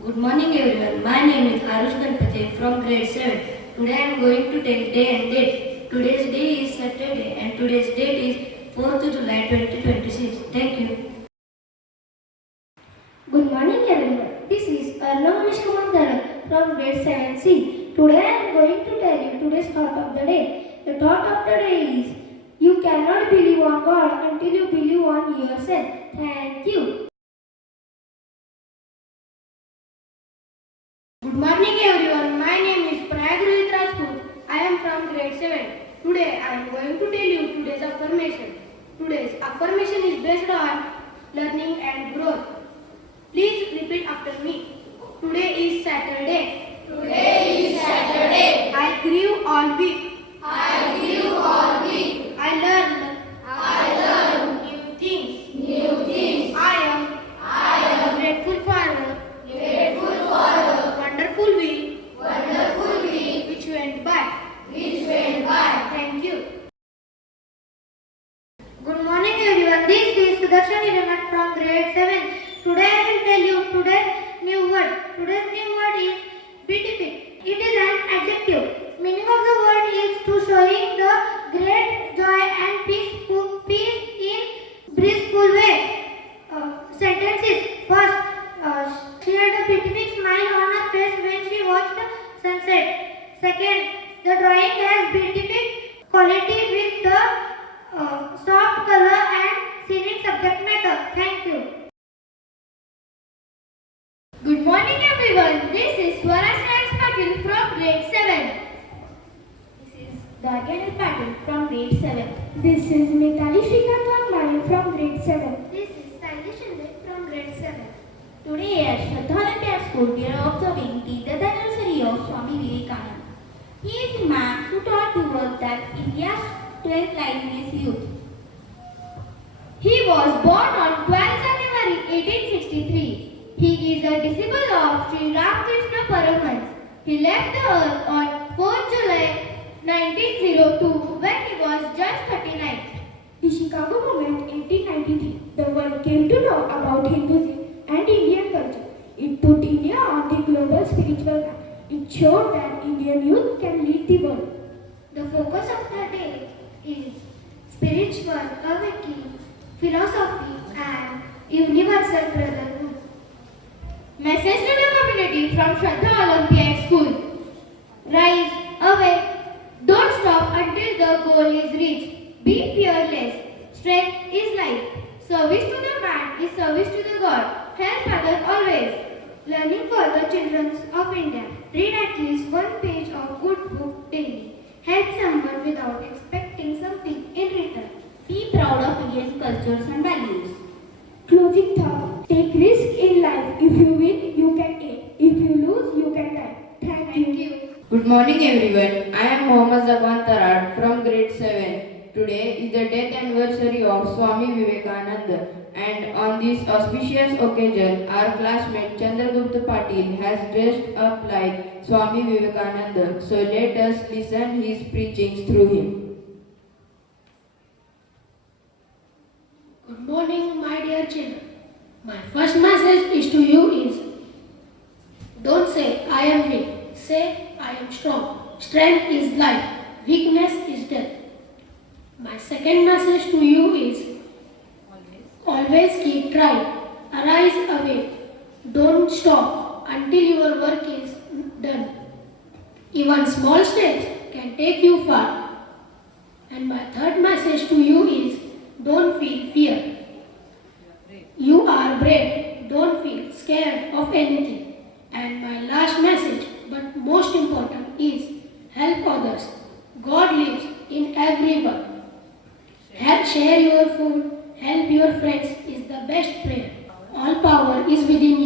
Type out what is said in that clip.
Good morning everyone. My name is Arush Ganpati from grade 7. Today I am going to tell day and date. Today's day is Saturday and today's date is 4th July 2026. Thank you. Good morning everyone. This is Arnav from grade 7C. Today I am going to tell you today's thought of the day. The thought of the day is, you cannot believe on God until you believe on yourself. Thank you. Good morning everyone. My name is Prayagruhit Rajput. I am from grade 7. Today I am going to tell you today's affirmation. Today's affirmation is based on learning and growth. Please repeat after me. Today is Saturday. Today is Saturday. I grew all week. I grew all week. I learned new things. New things. I am grateful for a wonderful week wonderful week which went by. which went by. Thank you. Good morning everyone. This is Sudarshan from grade 7. Today I will tell you today's new word. Today's new word is beatific. It is an adjective. Meaning of the word is to showing the great joy and peace in blissful way. Sentences. First, she had a beatific smile on her face when she watched the sunset. Second, the drawing has beatific quality with the soft color and scenic subject matter. Thank you. Good morning everyone. This is Swaraj Patil from grade 7. This is Dargan Patil from grade 7. This is Mitali Shrikant from grade 7. This is Saili Shinde from grade 7. Today at Shraddha Olympiad School, we are observing the death anniversary of Swami Vivekananda. He is the man who taught the world that India's 12th line is youth. He was born on 12 January 1863. He is a disciple of Sri Ramakrishna Paramahansa. He left the earth on 4 July 1902 when he was just 39. The Chicago Movement 1893. The world came to know about Hinduism and Indian culture. It put India on the global spiritual map. It showed that Indian youth can lead the world. The focus of the day is spiritual awakening, philosophy and universal brotherhood. Message to the community from Shraddha Olympiad School. Rise, awake, don't stop until the goal is reached. Be fearless. Strength is life. Service to the man is service to the God. Help others always. Learning for the children of India. Read at least one page of good book daily. Help someone without expecting something in return. Be proud of Indian cultures and values. Closing thought. Take risk in life. If you win, you can aim. If you lose, you can die. Thank you. Good morning everyone. I am Mohammad Tarad from grade 7. Today is the death anniversary of Swami Vivekananda, and on this auspicious occasion our classmate Chandragupta Patil has dressed up like Swami Vivekananda. So let us listen his preachings through him. Good morning, my dear children. My first message is to you is, don't say I am weak. Say I am strong. Strength is life. Weakness is death. My second message to you is, always keep trying. Arise awake. Don't stop until your work is done. Even small steps can take you far. And my third message to you is, don't feel fear. You are brave. Don't feel scared of anything. And my last message, but most important, is help others. God lives in everyone. Share your food, help your friends is the best prayer. All power is within